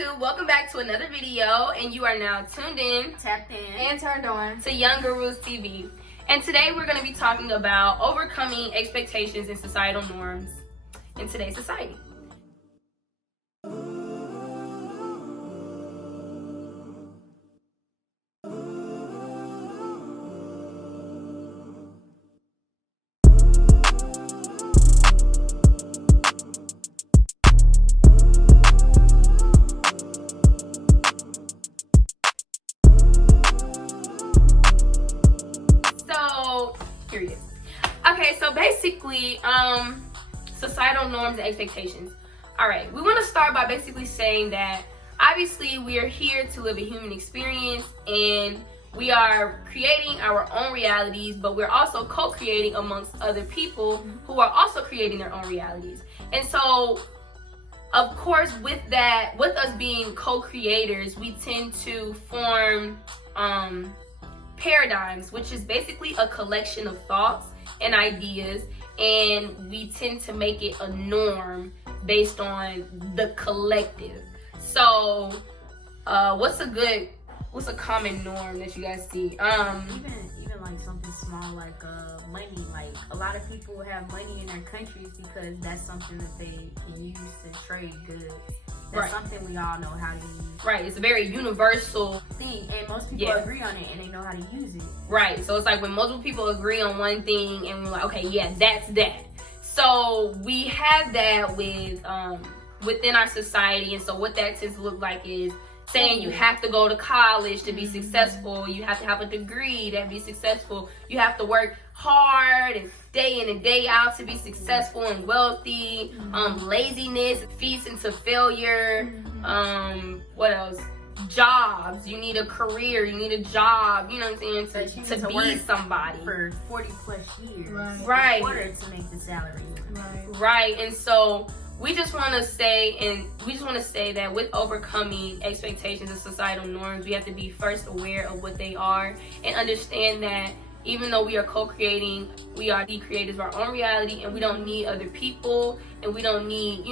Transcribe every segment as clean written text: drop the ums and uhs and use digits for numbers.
YouTube. Welcome back to another video, and you are now tuned in, tapped in, and turned on to Young Gurus TV. And today we're going to be talking about overcoming expectations and societal norms in today's society. Period. Okay, so basically, societal norms and expectations. All right, we want to start by basically saying that obviously we are here to live a human experience, and we are creating our own realities, but we're also co-creating amongst other people who are also creating their own realities. And so, of course, with us being co-creators, we tend to form paradigms, which is basically a collection of thoughts and ideas, and we tend to make it a norm based on the collective. So what's a common norm that you guys see? Even like something small like money. Like a lot of people have money in their countries because that's something that they can use to trade goods. That's something we all know how to use. Right, it's a very universal thing, and most people agree on it, and they know how to use it. Right, so it's like when multiple people agree on one thing, and we're like, okay, yeah, that's that. So we have that with within our society, and so what that tends to look like is saying you have to go to college to be successful, you have to have a degree to be successful, you have to work hard and day in and day out to be successful and wealthy. Laziness feeds into failure. What else? Jobs. You need a career, you need a job, you know what I'm saying, to be somebody for 40 plus years, right, in order to make the salary. Right. And so we just want to say that with overcoming expectations and societal norms, we have to be first aware of what they are and understand that even though we are co-creating, we are the creators of our own reality, and we don't need other people, and we don't need,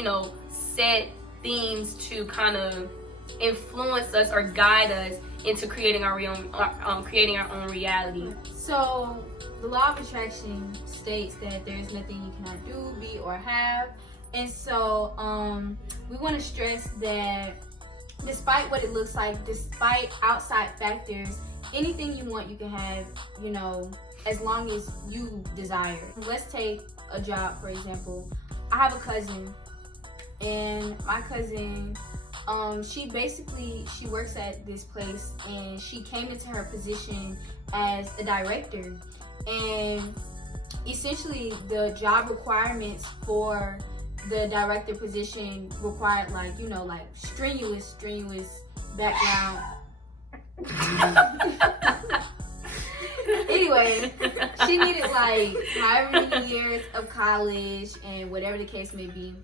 set things to kind of influence us or guide us into creating our own reality. So the law of attraction states that there's nothing you cannot do, be, or have. And so we want to stress that despite what it looks like, despite outside factors, anything you want you can have, as long as you desire. Let's take a job, for example. I have a cousin, and my cousin, she works at this place, and she came into her position as a director, and essentially the job requirements for the director position required like strenuous background. Anyway, she needed like however many years of college and whatever the case may be,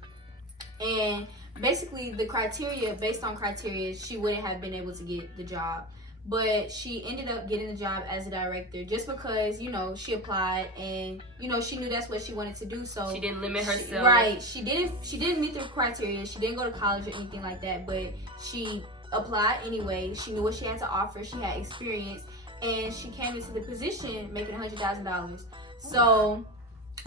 and basically based on criteria, she wouldn't have been able to get the job. But she ended up getting the job as a director just because, she applied, and, she knew that's what she wanted to do. So she didn't limit herself. Right. She didn't meet the criteria. She didn't go to college or anything like that, but she applied anyway. She knew what she had to offer. She had experience, and she came into the position making $100,000. So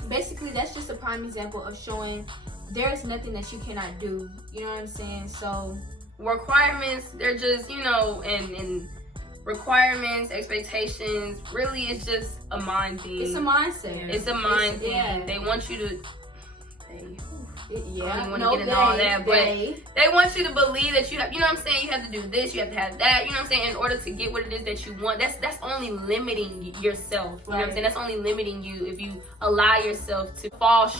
basically, that's just a prime example of showing there's nothing that you cannot do. You know what I'm saying? So requirements, they're just, and requirements, expectations, really it's just a mind thing. It's a mindset. It's a mind thing. Yeah. They want you to I don't want to get into all that, but they want you to believe that you have, you know what I'm saying, you have to do this, you have to have that, you know what I'm saying, in order to get what it is that you want. That's only limiting yourself. You know what I'm saying? That's only limiting you if you allow yourself to fall,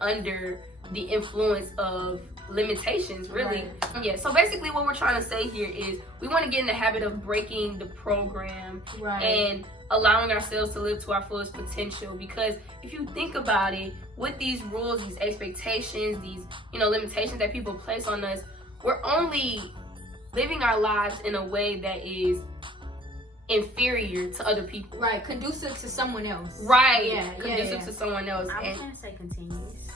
under the influence of limitations, really. Yeah, so basically what we're trying to say here is we want to get in the habit of breaking the program and allowing ourselves to live to our fullest potential, because if you think about it, with these rules, these expectations, these limitations that people place on us, we're only living our lives in a way that is inferior to other people. Right, conducive to someone else. Right, conducive to someone else. I was gonna say continuous.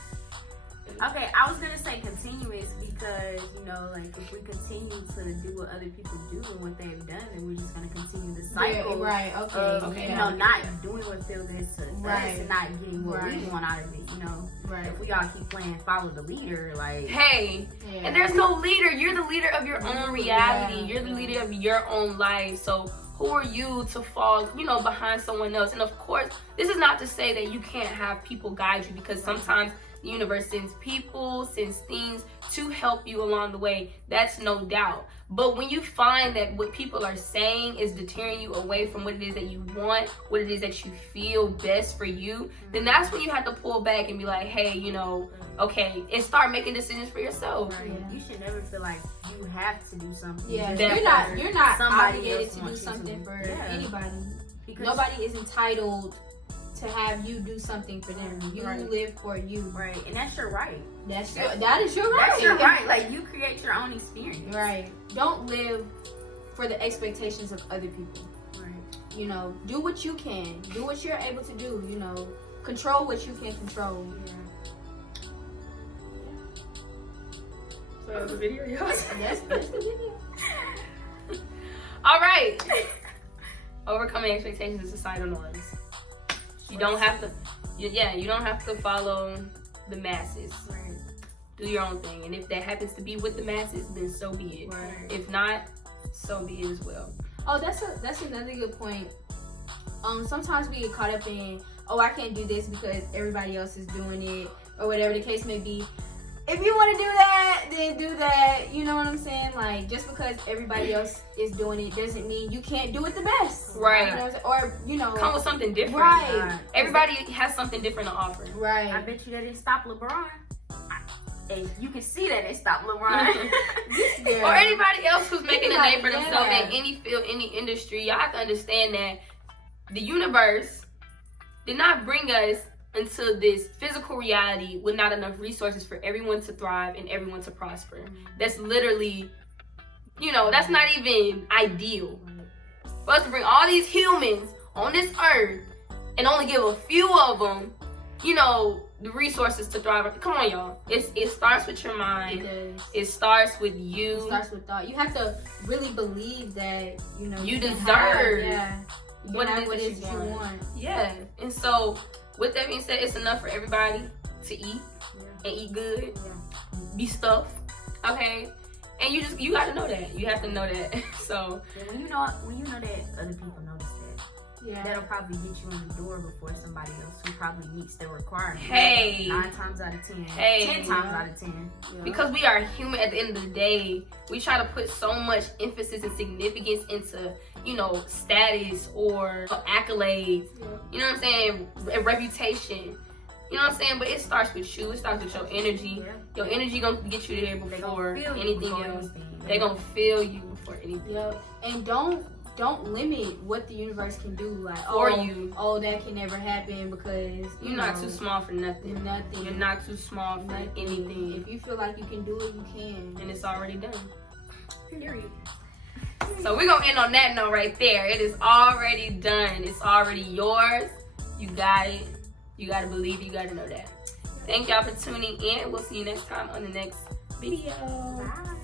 Okay, I was gonna say continuous because, you know, like if we continue to do what other people do and what they've done, then we're just gonna continue the cycle. Yeah, right. Okay. Of, you know, not doing what feels good to us Right. and not getting what we Right. want out of it. You know, Right. if we all keep playing follow the leader, like Hey, Yeah. and there's no leader. You're the leader of your own reality. Yeah. You're the leader of your own life. So who are you to fall, you know, behind someone else? And of course, this is not to say that you can't have people guide you, because sometimes the universe sends people, sends things to help you along the way. That's no doubt. But when you find that what people are saying is deterring you away from what it is that you want, what it is that you feel best for you, then that's when you have to pull back and be like, hey, you know, okay, and start making decisions for yourself. right. Yeah. You should never feel like you have to do something. Yeah, just you're not somebody obligated else to do wants you to. something for Yeah. anybody. because Nobody is entitled to have you do something for them. You Right. live for you. right, and that's your right. That is your right. That's your right. Like you create your own experience. Right. Don't live for the expectations of other people. Right. You know, do what you can. Do what you're able to do. You know, control what you can control. Yeah. So that was the video, y'all. That's the video. All right. Overcoming expectations and societal norms. You don't have to, you don't have to follow the masses. Right. Do your own thing. And if that happens to be with the masses, then so be it. Right. If not, so be it as well. Oh, that's another good point. Sometimes we get caught up in, oh, I can't do this because everybody else is doing it, or whatever the case may be. If you want to do that, then do that. You know what I'm saying? Like, just because everybody else is doing it doesn't mean you can't do it the best. Right. You know what I'm saying? Or, you know. Come with something different. Right. Everybody has something different to offer. I Right. bet you that didn't stop LeBron. And you can see that it stopped LeBron. This girl. Or anybody else who's making a name for Anybody, themselves yeah. in any field, any industry. Y'all have to understand that the universe did not bring us into this physical reality with not enough resources for everyone to thrive and everyone to prosper. That's literally, you know, that's not even ideal. For us to bring all these humans on this earth and only give a few of them, you know, the resources to thrive. Come on, y'all. It starts with your It mind. does. It starts with you. It starts with thought. You have to really believe that, you know, You can deserve have, you what can it have is that you you want. want. Yeah. And so, with that being said, it's enough for everybody to eat and eat good, be stuffed, okay? And you got to know that. You have to know that. So, And when you know that other people notice that, Yeah. that'll probably get you in the door before somebody else who probably meets their requirements. Hey. 9 times out of 10. Hey. 10 times out of 10. because we are human at the end of the day, we try to put so much emphasis and significance into, you know, status or accolades, you know what I'm saying, and reputation. You know what I'm saying? But it starts with you. It starts with your energy. Yeah. Your energy gonna get you there They before gonna feel you anything before else. anything. They gonna feel you before anything. Yep. And don't limit what the universe can do. Like, For oh, you. oh, that can never happen because You're not too small for nothing. Nothing. You're not too small for Nothing. anything. If you feel like you can do it, you can. And it's already done. Period. So we're gonna end on that note right there. It is already done. It's already yours. You got it. You gotta believe it. You gotta know that. Thank y'all for tuning in. We'll see you next time on the next video. Bye.